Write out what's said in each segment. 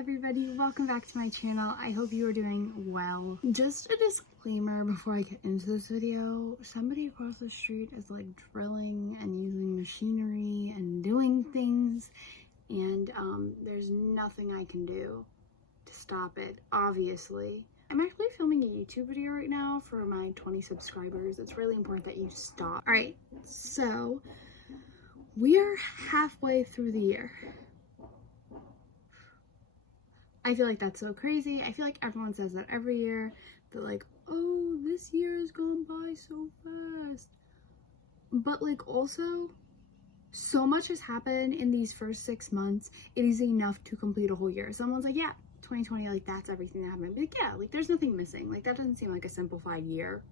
everybody, welcome back to my channel. I hope you are doing well. Just a disclaimer before I get into this video, somebody across the street is like drilling and using machinery and doing things, and there's nothing I can do to stop it, obviously. I'm actually filming a YouTube video right now for my 20 subscribers. It's really important that you stop. Alright, so we are halfway through the year. I feel like that's so crazy. I feel like everyone says that every year. They're like, oh, this year has gone by so fast. But like also, so much has happened in these first 6 months. It is enough to complete a whole year. Someone's like, yeah, 2020, like that's everything that happened. But like, yeah, like there's nothing missing. Like that doesn't seem like a simplified year.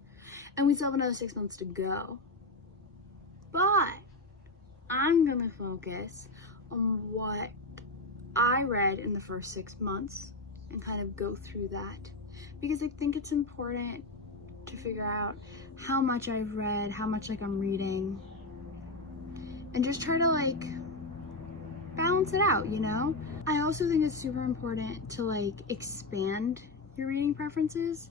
And we still have another 6 months to go. But I'm gonna focus on what I read in the first 6 months and kind of go through that, because I think it's important to figure out how much I've read, how much like I'm reading, and just try to like balance it out, you know? I also think it's super important to like expand your reading preferences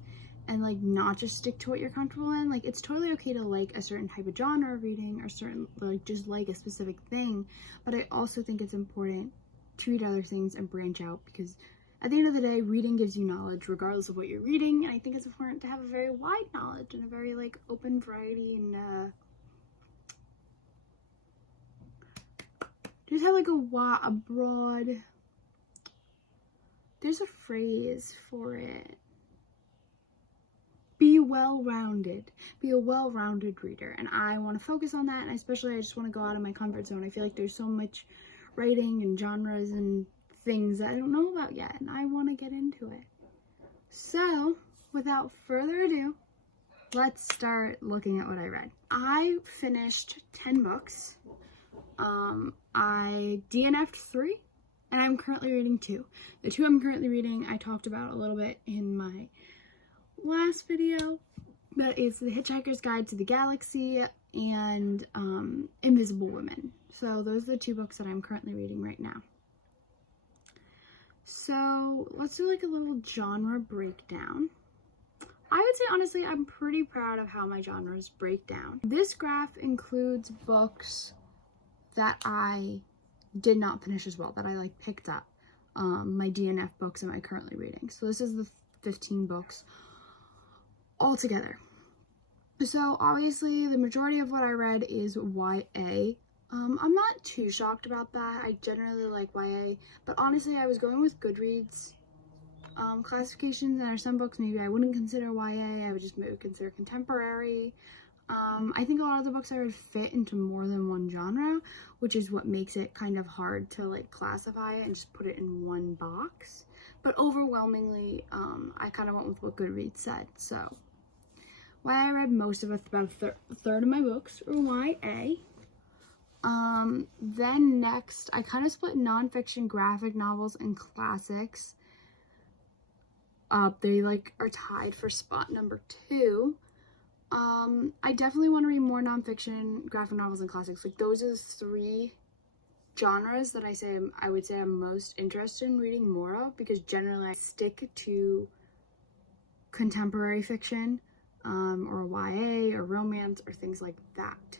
and like not just stick to what you're comfortable in. Like it's totally okay to like a certain type of genre of reading or certain like just like a specific thing, but I also think it's important to read other things and branch out, because at the end of the day, reading gives you knowledge regardless of what you're reading, and I think it's important to have a very wide knowledge and a very like open variety and just have like a broad, there's a phrase for it, be well-rounded, be a well-rounded reader, and I want to focus on that. And especially I just want to go out of my comfort zone. I feel like there's so much writing and genres and things that I don't know about yet, and I want to get into it. So without further ado, let's start looking at what I read. I finished 10 books. I DNF'd 3 and I'm currently reading 2. The 2 I'm currently reading I talked about a little bit in my last video, but it's The Hitchhiker's Guide to the Galaxy and Invisible Women. So those are the 2 books that I'm currently reading right now. So let's do like a little genre breakdown. I would say honestly I'm pretty proud of how my genres break down. This graph includes books that I did not finish as well, that I like picked up, my DNF books am I currently reading. So this is the 15 books altogether. So obviously the majority of what I read is YA. I'm not too shocked about that. I generally like YA, but honestly I was going with Goodreads classifications, and there are some books maybe I wouldn't consider YA, I would just maybe consider contemporary. I think a lot of the books I read fit into more than one genre, which is what makes it kind of hard to like classify it and just put it in one box. But overwhelmingly, I kind of went with what Goodreads said. So YA I read most of it, about a third of my books are YA. Then next, I kind of split nonfiction, graphic novels, and classics up. They like are tied for spot number 2. I definitely want to read more nonfiction, graphic novels, and classics. Like those are the 3 genres that I would say I'm most interested in reading more of, because generally I stick to contemporary fiction, or YA or romance or things like that.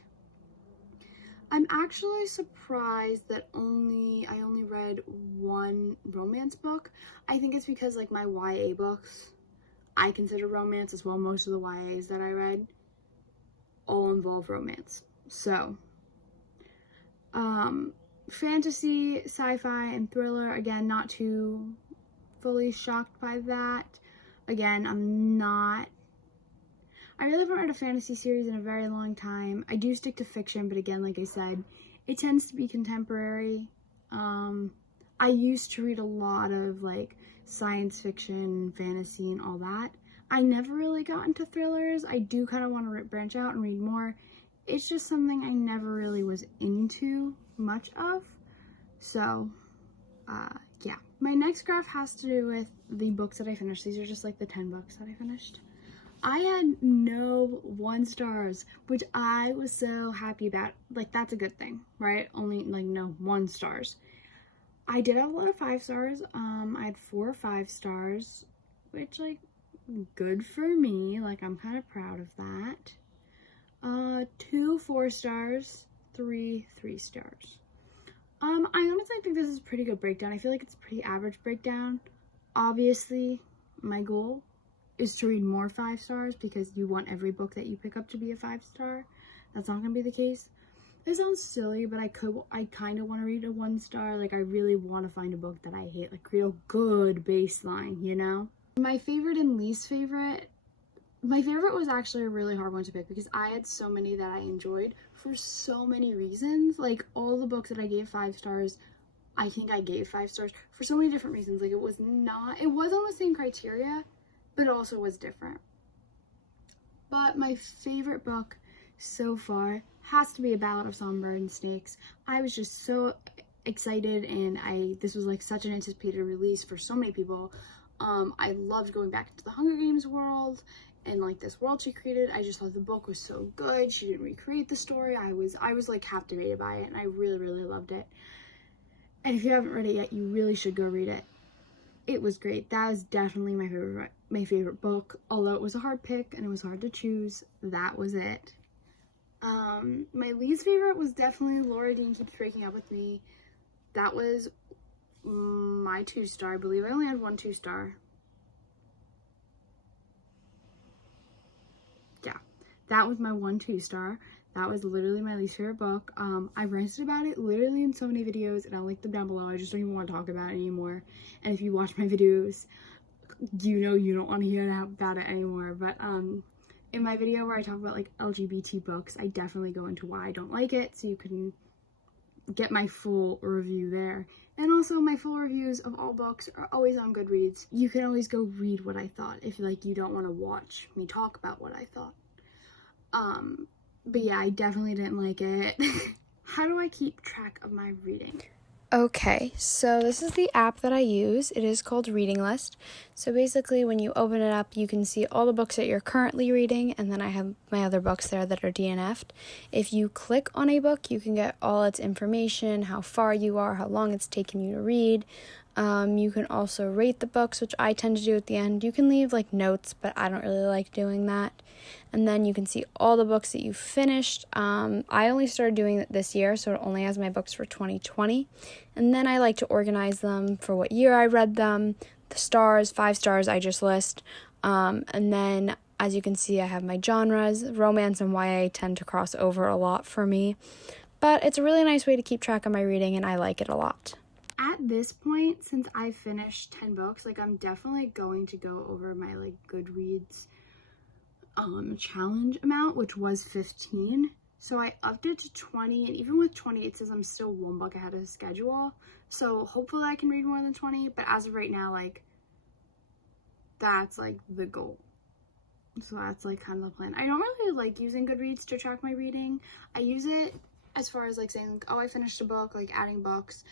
I'm actually surprised that I only read 1 romance book. I think it's because like my YA books, I consider romance as well. Most of the YAs that I read all involve romance. So, fantasy, sci-fi, and thriller, again, not too fully shocked by that. Again, I really haven't read a fantasy series in a very long time. I do stick to fiction, but again, like I said, it tends to be contemporary. I used to read a lot of like science fiction, fantasy, and all that. I never really got into thrillers. I do kind of want to branch out and read more. It's just something I never really was into much of. So, yeah. My next graph has to do with the books that I finished. These are just like the 10 books that I finished. I had no 1 stars, which I was so happy about. Like, that's a good thing, right? Only like no 1 stars. I did have a lot of 5 stars. I had 4 5 stars, which, like, good for me. Like, I'm kind of proud of that. 2 4 stars, 3 3 stars. I honestly think this is a pretty good breakdown. I feel like it's a pretty average breakdown. Obviously, my goal is to read more 5 stars because you want every book that you pick up to be a 5 star. That's not gonna be the case. It sounds silly, but I kind of want to read a 1 star. Like, I really want to find a book that I hate, like real good baseline, you know? My favorite and least favorite, my favorite was actually a really hard one to pick because I had so many that I enjoyed for so many reasons. Like, all the books that I gave 5 stars, I think I gave 5 stars for so many different reasons. Like, it was on the same criteria, but it also was different. But my favorite book so far has to be A Ballad of Songbirds and Snakes. I was just so excited, and this was like such an anticipated release for so many people. I loved going back into the Hunger Games world and like this world she created. I just thought the book was so good. She didn't recreate the story. I was like captivated by it, and I really, really loved it. And if you haven't read it yet, you really should go read it. It was great. That was definitely my favorite book. Although it was a hard pick and it was hard to choose, that was it. My least favorite was definitely Laura Dean Keeps Breaking Up With Me. That was my 2 star. I believe I only had 1 2 star. Yeah, that was my 1 2 star. That was literally my least favorite book. I've ranted about it literally in so many videos, and I'll link them down below. I just don't even want to talk about it anymore. And if you watch my videos, you know you don't want to hear about it anymore. But in my video where I talk about like LGBT books, I definitely go into why I don't like it, so you can get my full review there. And also, my full reviews of all books are always on Goodreads. You can always go read what I thought if like you don't want to watch me talk about what I thought. But yeah, I definitely didn't like it. How do I keep track of my reading? Okay, so this is the app that I use. It is called Reading List. So basically, when you open it up, you can see all the books that you're currently reading, and then I have my other books there that are DNF'd. If you click on a book, you can get all its information, how far you are, how long it's taken you to read. You can also rate the books, which I tend to do at the end. You can leave like notes, but I don't really like doing that. And then you can see all the books that you've finished. I only started doing it this year, so it only has my books for 2020. And then I like to organize them for what year I read them, the stars, 5 stars I just list. And then, as you can see, I have my genres. Romance and YA tend to cross over a lot for me. But it's a really nice way to keep track of my reading, and I like it a lot. At this point, since I finished 10 books, like, I'm definitely going to go over my like Goodreads challenge amount, which was 15. So I upped it to 20, and even with 20, it says I'm still 1 book ahead of the schedule. So hopefully I can read more than 20, but as of right now, like, that's like the goal. So that's like kind of the plan. I don't really like using Goodreads to track my reading. I use it as far as like saying, like, oh, I finished a book, like adding books.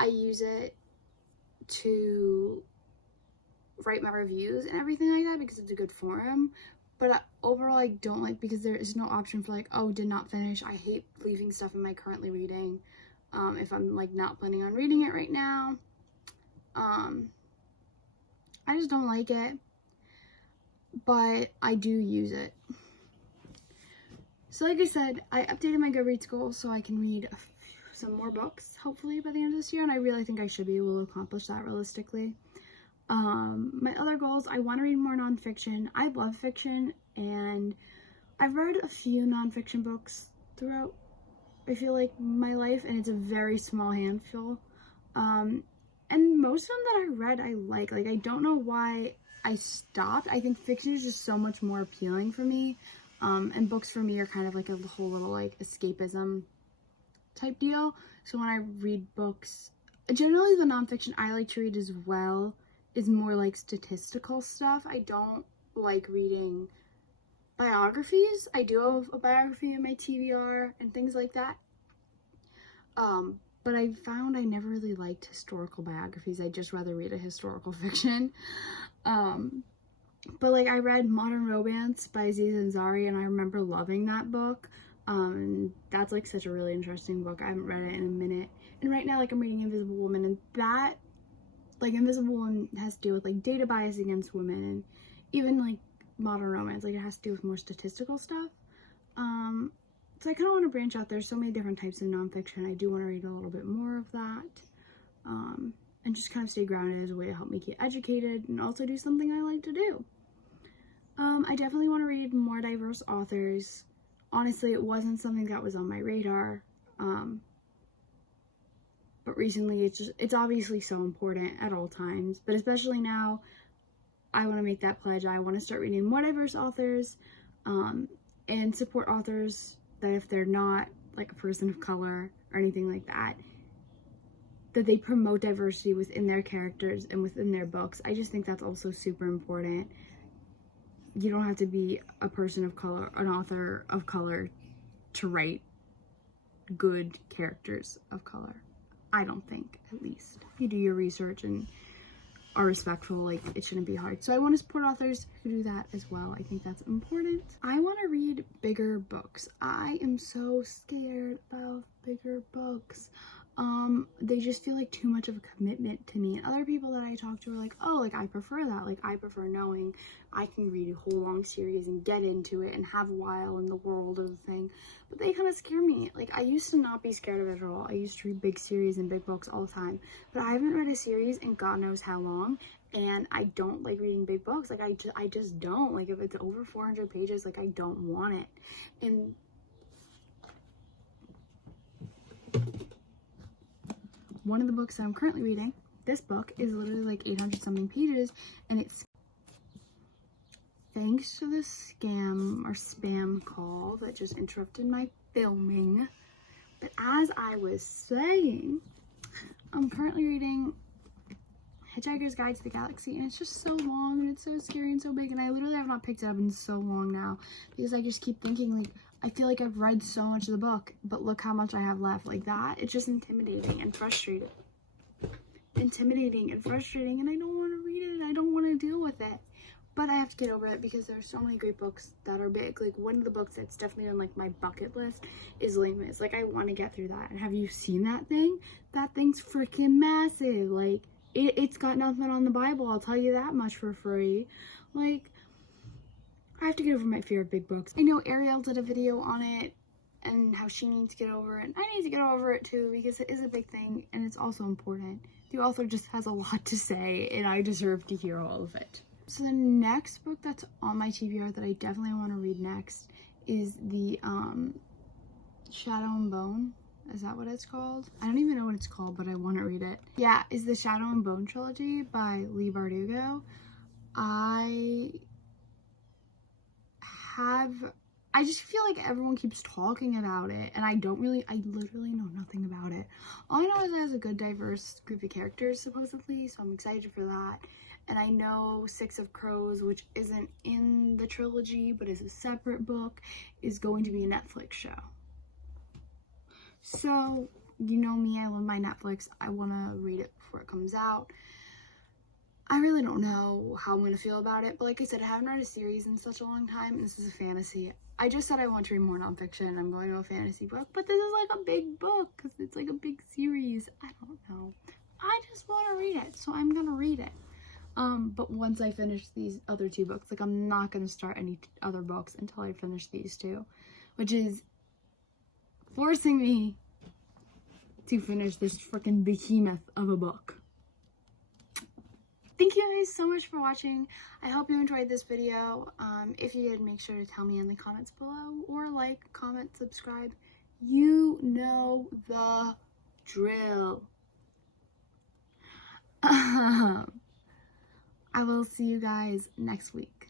I use it to write my reviews and everything like that because it's a good forum. But overall, I don't like, because there is no option for like, oh, did not finish. I hate leaving stuff in my currently reading if I'm like not planning on reading it right now. I just don't like it, but I do use it. So like I said, I updated my Goodreads goals so I can read some more books, hopefully by the end of this year, and I really think I should be able to accomplish that realistically. My other goals, I want to read more nonfiction. I love fiction, and I've read a few nonfiction books throughout, I feel like, my life, and it's a very small handful. And most of them that I read, I like. Like, I don't know why I stopped. I think fiction is just so much more appealing for me. And books for me are kind of like a whole little like escapism type deal. So when I read books, generally the nonfiction I like to read as well is more like statistical stuff. I don't like reading biographies. I do have a biography in my TBR and things like that. But I found I never really liked historical biographies. I'd just rather read a historical fiction. But like, I read Modern Romance by Aziz Ansari, and I remember loving that book. That's like such a really interesting book. I haven't read it in a minute. And right now, like, I'm reading Invisible Woman, and that, like, Invisible Woman has to do with, like, data bias against women, and even, like, modern romance, like, it has to do with more statistical stuff. So I kind of want to branch out. There's so many different types of nonfiction. I do want to read a little bit more of that, and just kind of stay grounded as a way to help me get educated and also do something I like to do. I definitely want to read more diverse authors. Honestly, it wasn't something that was on my radar, but recently it's obviously so important at all times, but especially now, I want to make that pledge. I want to start reading more diverse authors, and support authors that if they're not like a person of color or anything like that, that they promote diversity within their characters and within their books. I just think that's also super important. You don't have to be a person of color, an author of color, to write good characters of color. I don't think, at least. If you do your research and are respectful, like, it shouldn't be hard. So I want to support authors who do that as well. I think that's important. I want to read bigger books. I am so scared about bigger books. They just feel like too much of a commitment to me. And other people that I talk to are like, oh, like, I prefer that. Like, I prefer knowing I can read a whole long series and get into it and have a while in the world of the thing. But they kind of scare me. Like, I used to not be scared of it at all. I used to read big series and big books all the time. But I haven't read a series in God knows how long. And I don't like reading big books. Like, I just don't. Like, if it's over 400 pages, like, I don't want it. And one of the books that I'm currently reading, this book, is literally like 800 something pages, and it's thanks to the scam or spam call that just interrupted my filming. But as I was saying, I'm currently reading Hitchhiker's Guide to the Galaxy, and it's just so long, and it's so scary and so big, and I literally have not picked it up in so long now, because I just keep thinking, like, I feel like I've read so much of the book, but look how much I have left. Like, that, it's just intimidating and frustrating. Intimidating and frustrating, and I don't want to read it. I don't want to deal with it. But I have to get over it because there are so many great books that are big. Like, one of the books that's definitely on, like, my bucket list is Les Mis. Like, I want to get through that. And have you seen that thing? That thing's freaking massive. Like, it's got nothing on the Bible, I'll tell you that much for free. Like, I have to get over my fear of big books. I know Ariel did a video on it and how she needs to get over it. And I need to get over it too, because it is a big thing and it's also important. The author just has a lot to say, and I deserve to hear all of it. So the next book that's on my TBR that I definitely want to read next is the Shadow and Bone. Is that what it's called? I don't even know what it's called, but I want to read it. Yeah, is the Shadow and Bone trilogy by Leigh Bardugo. I just feel like everyone keeps talking about it, and I literally know nothing about it. All I know is it has a good diverse group of characters, supposedly, so I'm excited for that. And I know Six of Crows, which isn't in the trilogy, but is a separate book, is going to be a Netflix show. So, you know me, I love my Netflix. I want to read it before it comes out. I really don't know how I'm going to feel about it, but like I said, I haven't read a series in such a long time, and this is a fantasy. I just said I want to read more nonfiction, and I'm going to a fantasy book, but this is like a big book, because it's like a big series. I don't know. I just want to read it, so I'm going to read it. But once I finish these other two books, like, I'm not going to start any other books until I finish these two, which is forcing me to finish this freaking behemoth of a book. Thank you guys so much for watching. I hope you enjoyed this video. If you did, make sure to tell me in the comments below, or like, comment, subscribe. You know the drill. I will see you guys next week.